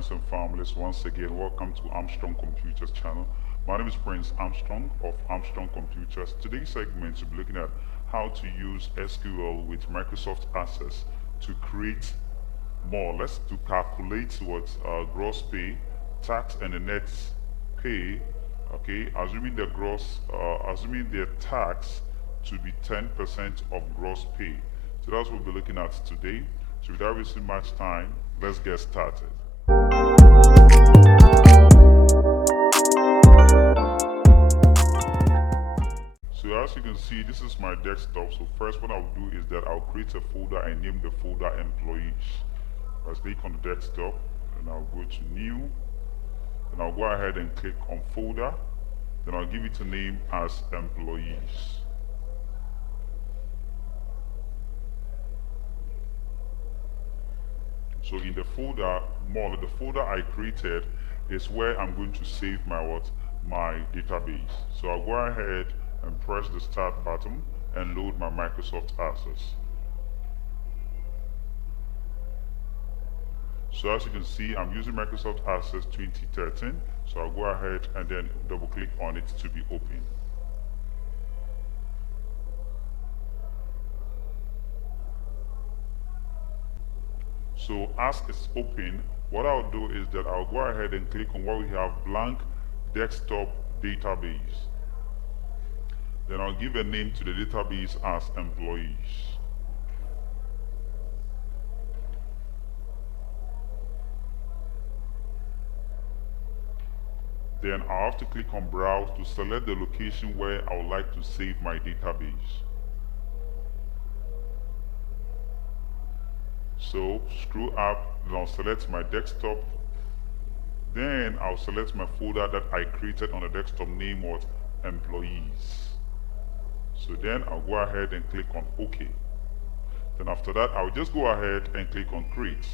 friends and families, once again, welcome to Armstrong Computers channel. My name is Prince Armstrong of Armstrong Computers. Today's segment will be looking at how to use SQL with Microsoft Access to create more or less to calculate what gross pay, tax, and the net pay. Okay, assuming the tax to be 10% of gross pay. So that's what we'll be looking at today. So without wasting much time, let's get started. So as you can see, this is my desktop. So first what I'll do is that I'll create a folder and name the folder employees. Let's click on the desktop and I'll go to new. Then I'll go ahead and click on folder. Then I'll give it a name as employees. So in the folder, the folder I created is where I'm going to save my database. So I'll go ahead and press the start button and load my Microsoft Access. So as you can see, I'm using Microsoft Access 2013. So I'll go ahead and then double click on it to be open. So as it's open, what I'll do is that I'll go ahead and click on where we have blank desktop database. Then I'll give a name to the database as employees. Then I'll have to click on browse to select the location where I would like to save my database. So scroll up, then I'll select my desktop. Then I'll select my folder that I created on the desktop, name was employees. So then I'll go ahead and click on OK. Then after that, I'll just go ahead and click on create.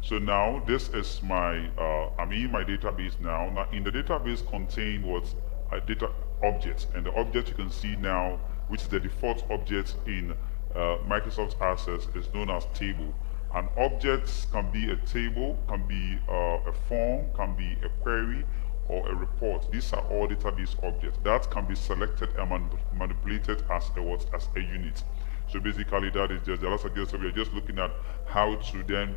So now this is my, I'm in my database now. Now in the database contain what data objects, and the object you can see now, which is the default object in Microsoft Access, is known as table. And objects can be a table, can be a form, can be a query, or a report. These are all database objects that can be selected and manipulated as a unit. So basically that is just the last again. So we are just looking at how to then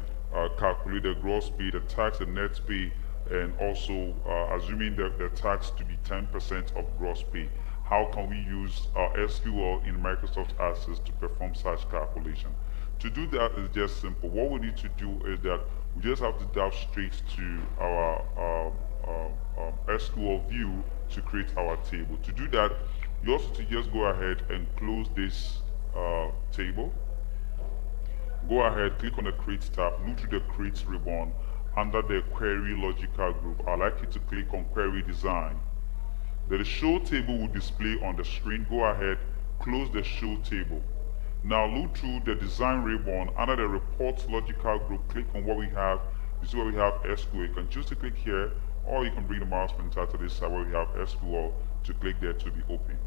calculate the gross pay, the tax, the net pay, and also assuming the tax to be 10% of gross pay. How can we use SQL in Microsoft Access to perform such calculation? To do that is just simple. What we need to do is that we just have to dive straight to our SQL view to create our table. To do that, you also to just go ahead and close this table. Go ahead, click on the Create tab, move to the Create ribbon under the Query Logical Group. I'd like you to click on Query Design. The Show table will display on the screen. Go ahead, close the Show table. Now look through the Design ribbon under the Reports Logical Group. Click on what we have. You see where we have SQL. You can choose to click here, or you can bring the mouse pointer to this side where we have SQL to click there to be open.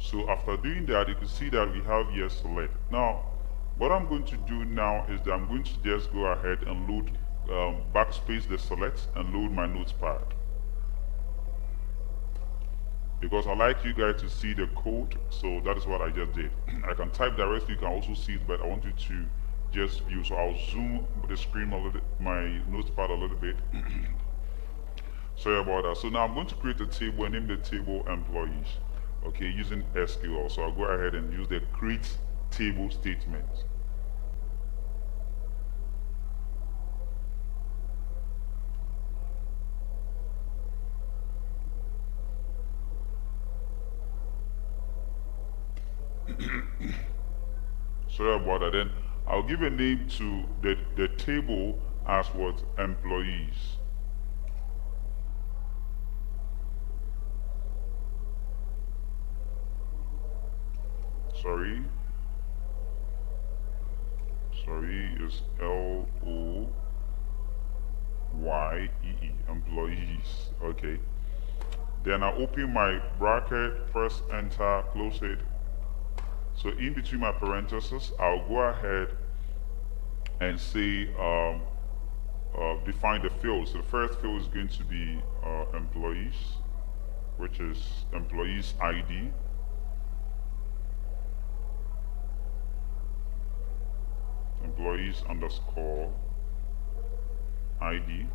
So after doing that, you can see that we have here select. Now, what I'm going to do now is that I'm going to just go ahead and load, backspace the select and load my notepad. Because I like you guys to see the code, so that is what I just did. I can type directly, you can also see it, but I want you to just view. So I'll zoom the screen a little, my notepad a little bit. Sorry about that. So now I'm going to create a table and name the table employees, okay, using SQL. So I'll go ahead and use the create table statement. Sorry about that. Then I'll give a name to the table as what? Employees. Sorry, is L-O-Y-E-E, employees. Okay. Then I open my bracket, first enter, close it. So in between my parentheses, I'll go ahead and say define the field. So the first field is going to be employees, which is employees ID. Employees underscore ID,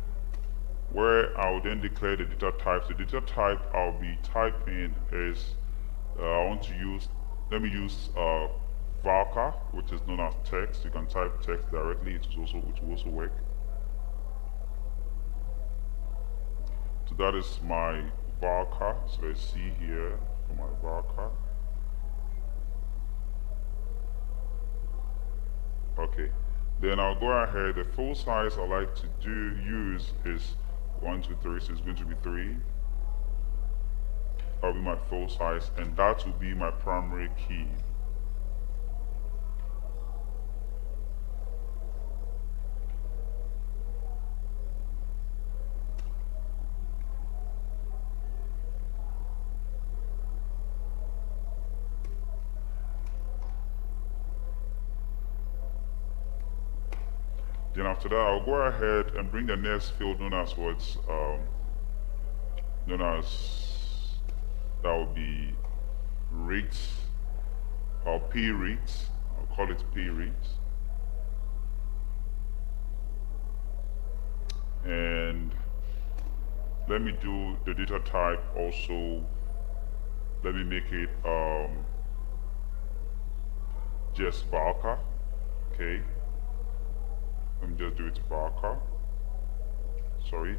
where I'll then declare the data type. The data type I'll be typing is I want to use, let me use varchar, which is known as text. You can type text directly, it will also work. So that is my varchar. So let's see here for my varchar. Okay, then I'll go ahead. The full size I like to use is 1, 2, 3. So it's going to be 3. That'll be my full size, and that will be my primary key. Then after that, I'll go ahead and bring the next field known as what's known as, that will be rates or pay rates. I'll call it pay rates. And let me do the data type also. Let me make it just varchar. Okay. Let me just do it varchar. Sorry.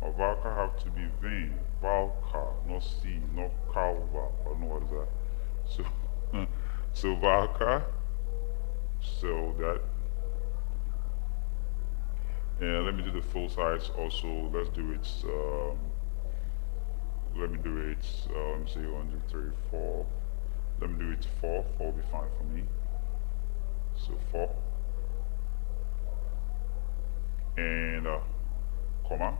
Or varchar have to be vain. Varchar, not C, not calva, or no, what is that? So, so varchar. So that. And let me do the full size also. Let's do it. Let me do it. Let me say 1, 2, 3, 4. Let me do it 4. 4 will be fine for me. So 4. And comma.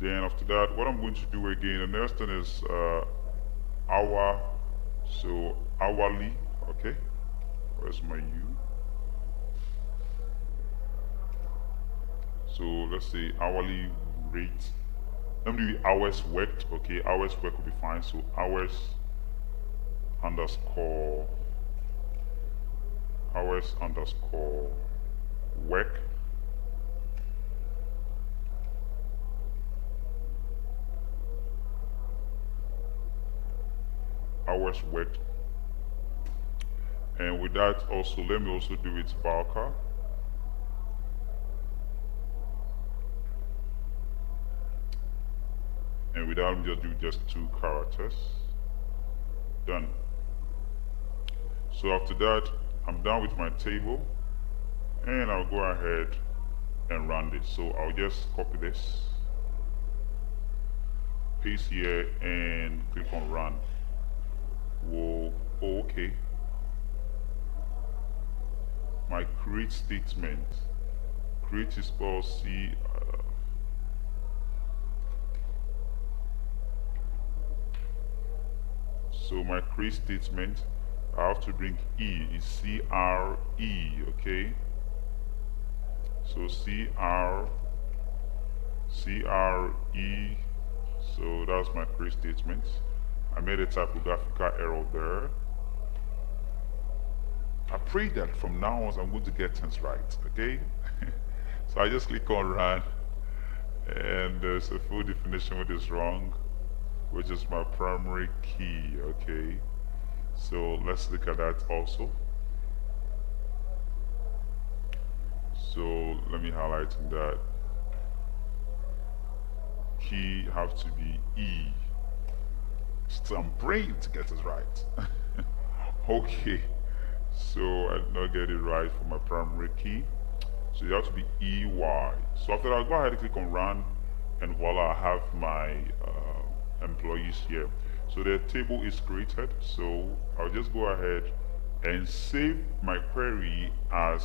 Then after that, what I'm going to do again, the next thing is hour. So hourly. Okay. Where's my U? So let's say hourly rate. Let me do hours worked. Okay, hours worked will be fine. So hours underscore work. Hours worked. And with that also, let me also do it varchar. And with that, I'm just do just 2 characters. Done. So after that, I'm done with my table. And I'll go ahead and run this. So I'll just copy this, paste here, and click on run. Whoa, okay. My create statement. Create is spelled C. So my create statement, I have to bring E. Is C-R-E, okay? So C-R-E. So that's my create statement. I made a typographical error there. I pray that from now on I'm going to get things right, okay? So I just click on run, and there's a full definition which is wrong, which is my primary key, okay? So let's look at that also. So let me highlight that. Key have to be E. So I'm praying to get it right. Okay. So I did not get it right for my primary key. So you have to be EY. So after that, I'll go ahead and click on run, and voila, I have my employees here. So the table is created. So I'll just go ahead and save my query as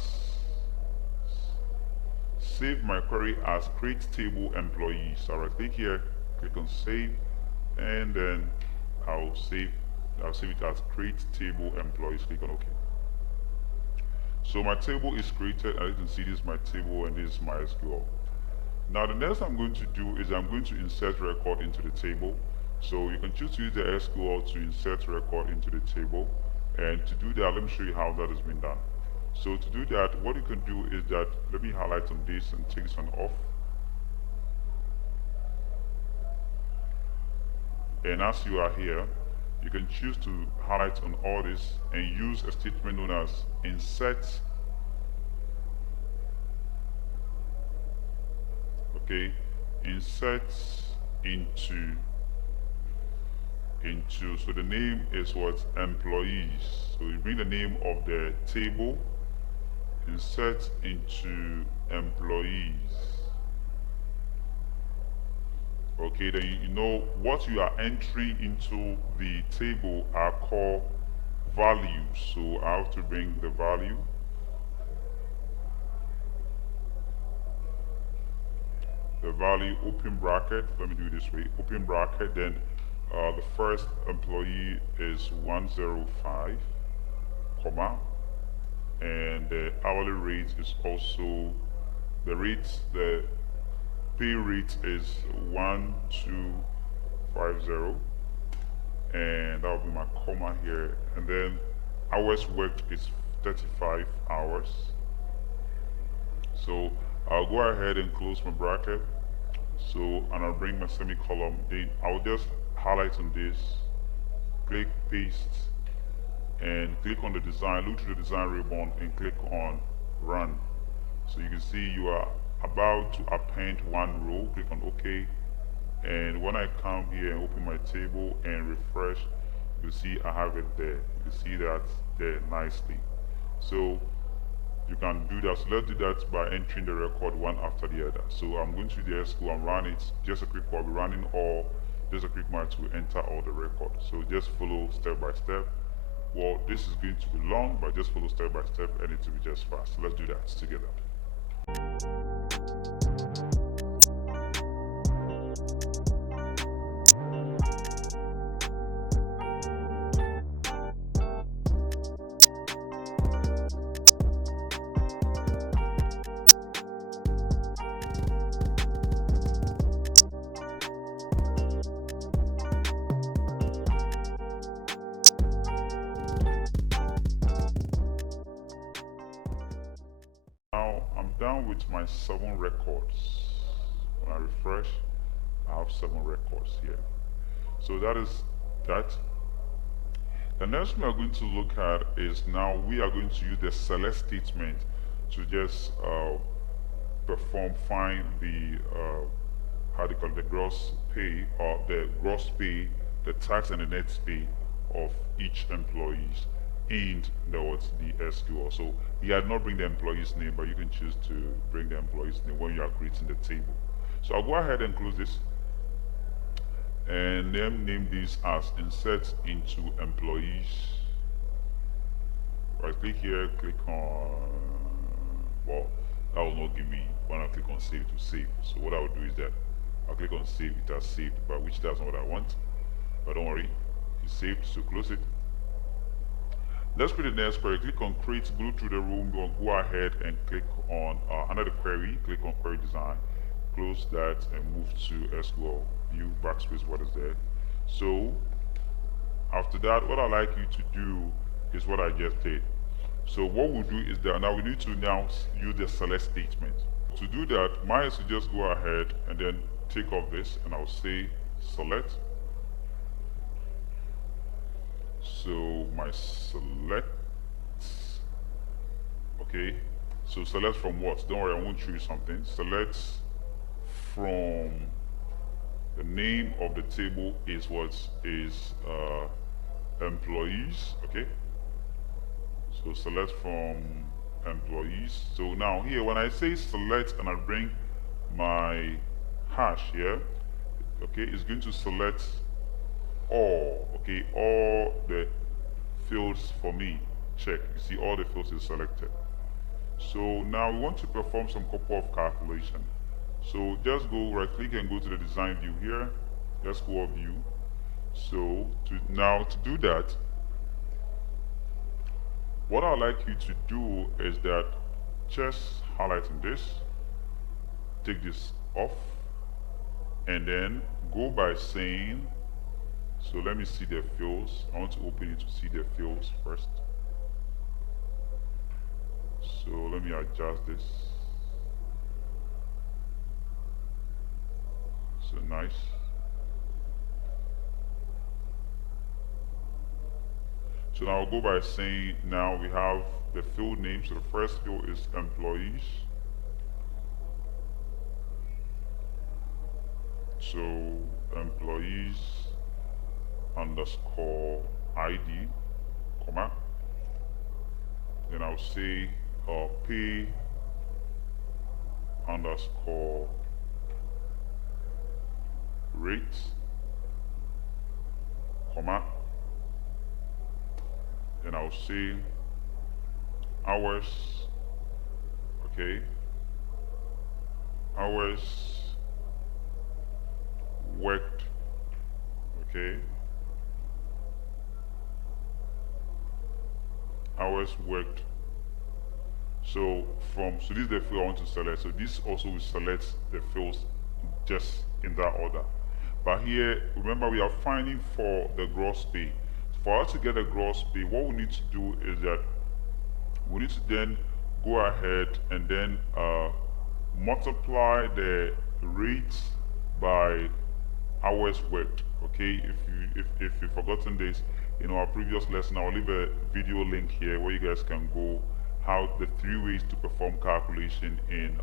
create table employees. So I'll click here, click on save, and then I'll save it as create table employees. Click on OK. So my table is created, and you can see this is my table and this is my SQL. Now the next I'm going to do is I'm going to insert record into the table. So you can choose to use the SQL to insert record into the table. And to do that, let me show you how that has been done. So to do that, what you can do is that, let me highlight on this and take this one off. And as you are here, you can choose to highlight on all this and use a statement known as insert. Okay, insert into, so the name is what? Employees. So you bring the name of the table, insert into employees. Okay, then you know what you are entering into the table are called values. So I have to bring the value. The value, open bracket, let me do it this way, open bracket, then the first employee is 105, comma, and the hourly rate is also, the pay rate is 1250, and that will be my comma here, and then hours worked is 35 hours. So I'll go ahead and close my bracket. So, and I'll bring my semicolon. Then I'll just highlight on this, click paste, and click on the design, look to the design ribbon and click on run. So you can see you are about to append one row, click on OK. And when I come here and open my table and refresh, you see I have it there. You see that there nicely. So you can do that. So let's do that by entering the record one after the other. So I'm going to the SQL and run it. Just a quick while, I'll be running all, just a quick while to enter all the records. So just follow step by step. Well, this is going to be long, but just follow step by step and it will be just fast. So let's do that together. Now I'm done with my 7 records. When I refresh, I have 7 records here. So that is that. The next thing we are going to look at is now we are going to use the select statement to just find the how do you call it, the gross pay, or the gross pay, the tax and the net pay of each employee in the SQL. So you had not bring the employee's name, but you can choose to bring the employee's name when you are creating the table. So I'll go ahead and close this and then name this as insert into employees. Right click here, click on, well, that will not give me, when I click on save to save. So what I will do is that I'll click on save, it has saved, but which doesn't what I want. But don't worry, it's saved, so close it. Let's create the next query. Click on create, go through the room, go ahead and click on under the query, click on query design, close that and move to SQL view, backspace, what is there. So after that, what I'd like you to do is what I just did. So what we'll do is that now we need to now use the select statement. To do that, mine is to just go ahead and then take off this and I'll say select. So my select, okay, so select from what? Don't worry, I won't show you something. Select from the name of the table is what is employees, okay? So select from employees. So now here, when I say select and I bring my hash here, okay, it's going to select all, okay, all the fields for me. Check, you see all the fields is selected. So now we want to perform some couple of calculation. So just go right click and go to the design view here, SQL view. So now to do that, What I'd like you to do is that just highlighting this, take this off, and then go by saying, so let me see the fields. I want to open it to see the fields first. So let me adjust this. So nice. So now I'll go by saying, now we have the field name. So the first field is employees. So employees underscore ID, comma. Then I'll say pay underscore rate, comma. Then I'll say hours, okay, hours worked, okay, hours worked. So this is the field I want to select. So this also will select the fields just in that order. But here, remember, we are finding for the gross pay. For us to get a gross pay, what we need to do is that we need to then go ahead and then multiply the rates by hours worked. Okay, if you've forgotten this, in our previous lesson, I'll leave a video link here where you guys can go how the 3 ways to perform calculation in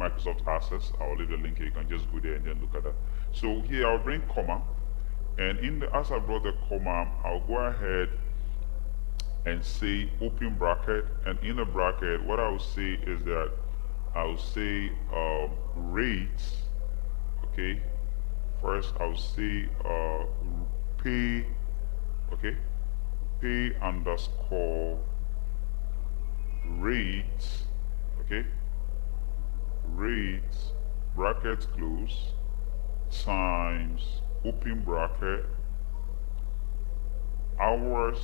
Microsoft Access. I'll leave the link here. You can just go there and then look at that. So here I'll bring comma, and as I brought the comma, I'll go ahead and say open bracket, and in the bracket, what I will say is that I'll say rates. Okay, first I'll say pay. Okay, pay underscore rates. Okay, rates bracket close times open bracket hours.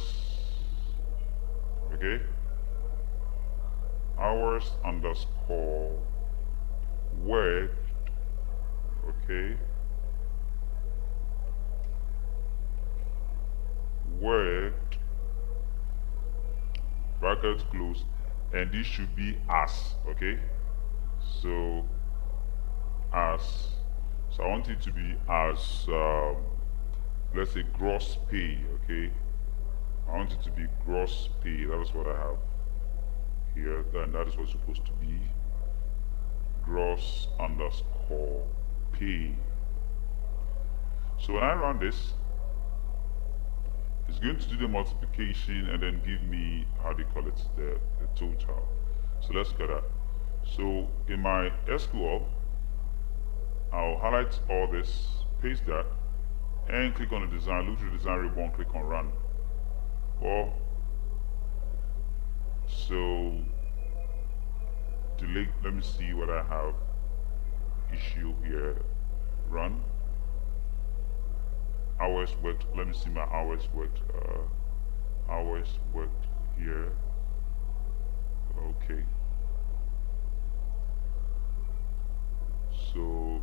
Okay, hours underscore worked. Okay, worked bracket close, and this should be as. Okay, so as, so I want it to be as let's say gross pay. Okay, I want it to be gross pay. That is what I have here, and that is what's supposed to be gross underscore pay. So when I run this, it's going to do the multiplication and then give me, how do you call it, the total. So let's look at that. So in my SQL, I'll highlight all this, paste that, and click on the design, look to the design ribbon, click on run. Well, so delete, let me see what I have issue here. Run. Hours worked, let me see my hours worked. Hours worked here. Okay. So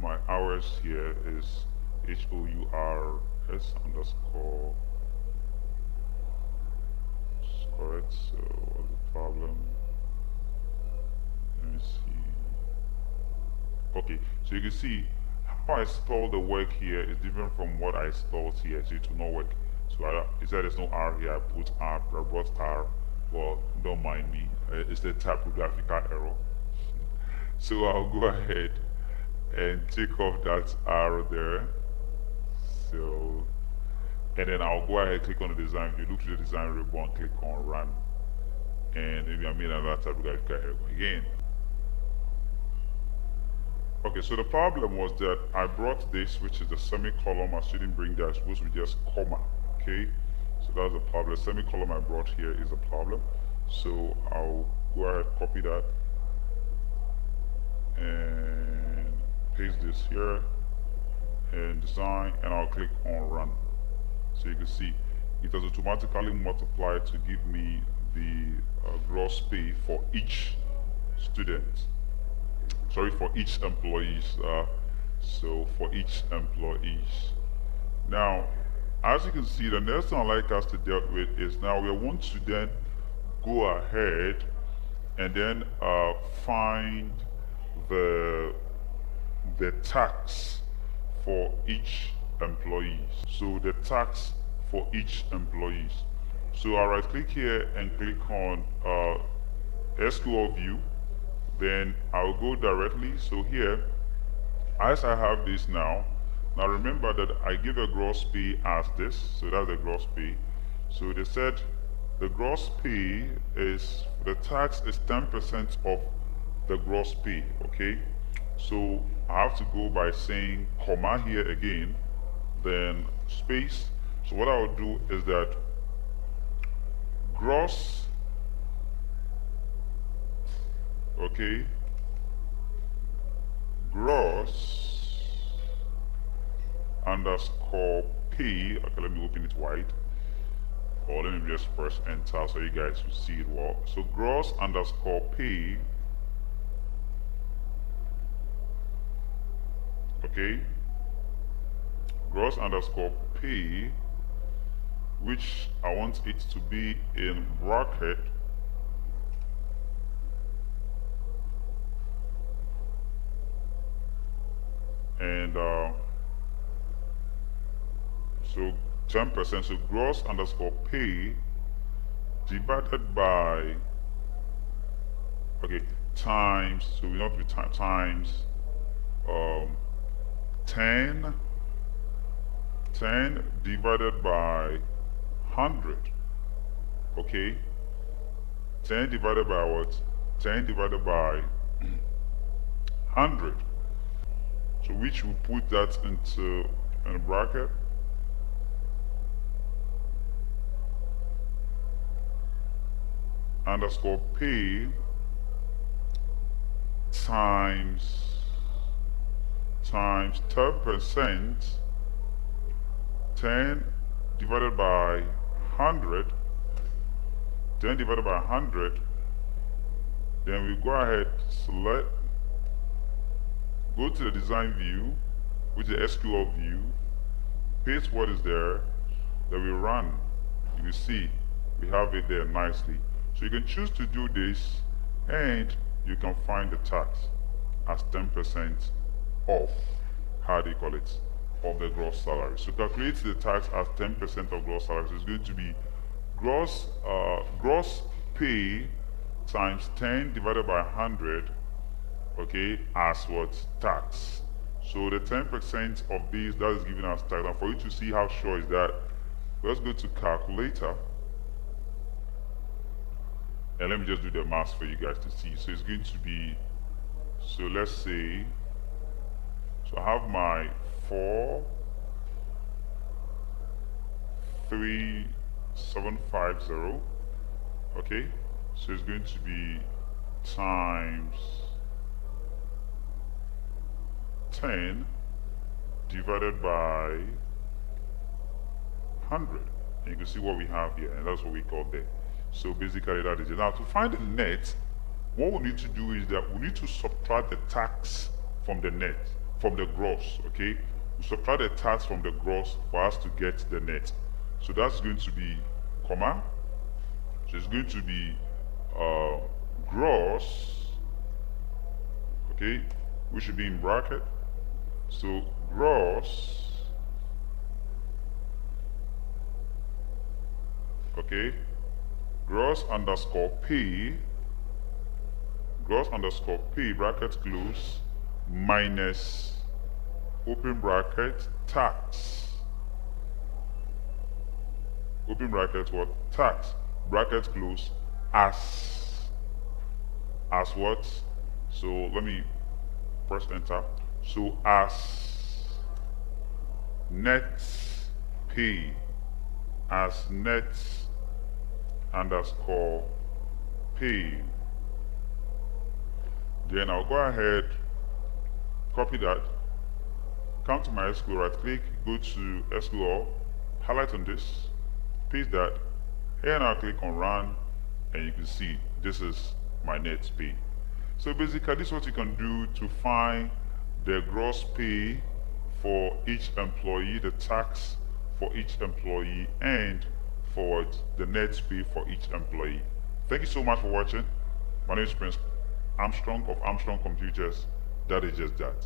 my hours here is HOURS underscore. Correct. So what's the problem? Let me see. Okay, so you can see how I spell the work here is different from what I spelled here, so it will not work. So instead there's no R here, I put R, I brought R. Well, don't mind me, it's the typographical error. So I'll go ahead and take off that R there. So, and then I'll go ahead, click on the design. If you look to the design ribbon, click on run. And maybe I made another typographical error again. Okay, so the problem was that I brought this, which is the semicolon. I shouldn't bring that, it's supposed to be just comma. Okay, so that's the problem. The semicolon I brought here is a problem. So I'll go ahead, copy that, and paste this here, and design, and I'll click on run. So you can see it has automatically multiplied to give me the gross pay for each student. Sorry, for each employees. So for each employees. Now, as you can see, the next thing I'd like us to deal with is now we want to then go ahead and then find the tax for each employee. So the tax for each employee. So I'll right click here and click on SQL view. Then I'll go directly. So here, as I have this now remember that I give a gross pay as this. So that's the gross pay. So they said the gross pay is, the tax is 10% of the gross pay, okay? So I have to go by saying comma here again, then space. So what I will do is that gross, okay, gross underscore pay. Okay, let me open it wide. Or let me just press enter so you guys will see it well. So gross underscore pay, okay, gross underscore pay, which I want it to be in bracket, and so 10%, so gross underscore pay divided by, okay, times, so we not be times 10 divided by 100, okay? 10 divided by what? 10 divided by 100. So which we put that into a bracket. Underscore pay times 10%, 10 divided by 100, 10 divided by 100, then we go ahead, select, go to the design view, which is the SQL view, paste what is there, then we run. You can see we have it there nicely. So you can choose to do this, and you can find the tax as 10% of, how do you call it, of the gross salary. So calculate the tax as 10% of gross salary. So it's going to be gross pay times 10 divided by 100, okay, as what? Tax. So the 10% of this, that is giving us tax. And for you to see how sure is that, let's go to calculator. And let me just do the math for you guys to see. So it's going to be, so let's say, so I have my 43750, okay? So it's going to be times 10 divided by 100. And you can see what we have here, and that's what we call there. So basically that is it. Now to find the net, what we need to do is that we need to subtract the tax from the net, from the gross, okay? We subtract the tax from the gross for us to get the net. So that's going to be comma. So it's going to be gross, okay, which should be in bracket. So gross, okay, gross underscore P, bracket close, minus, open bracket, tax, open bracket what? Tax, bracket close, as what? So let me press enter. So as net pay, as net underscore pay. Then I'll go ahead, copy that, come to my SQL, right click, go to SQL, highlight on this, paste that, and I'll click on run, and you can see this is my net pay. So basically, this is what you can do to find the gross pay for each employee, the tax for each employee, and for the net pay for each employee. Thank you so much for watching. My name is Prince Armstrong of Armstrong Computers. That is just that.